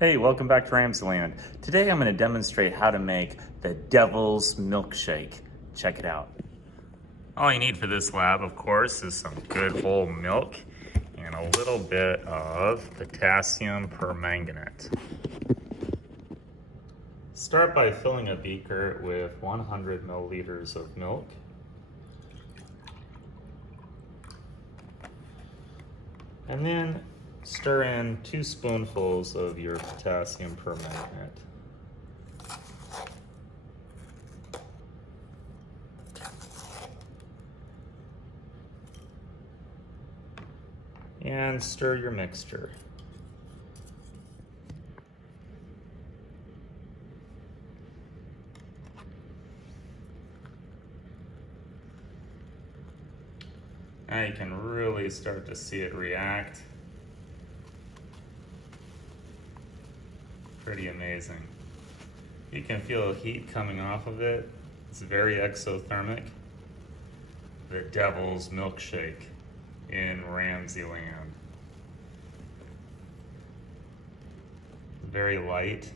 Hey, welcome back to RamZland. Today I'm going to demonstrate how to make the devil's milkshake. Check it out. All you need for this lab, of course, is some good whole milk and a little bit of potassium permanganate. Start by filling a beaker with 100 milliliters of milk. And then stir in 2 spoonfuls of your potassium permanganate. And stir your mixture. Now you can really start to see it react. Pretty amazing. You can feel heat coming off of it. It's very exothermic. The devil's milkshake in RamZland. Very light.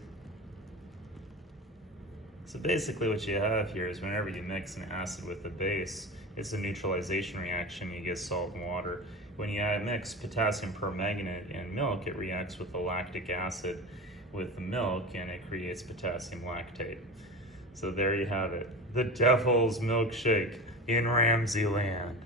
So basically what you have here is whenever you mix an acid with a base, it's a neutralization reaction. You get salt and water. When you mix potassium permanganate in milk, it reacts with the lactic acid with the milk and it creates potassium lactate. So there you have it. The devil's milkshake in RamZland.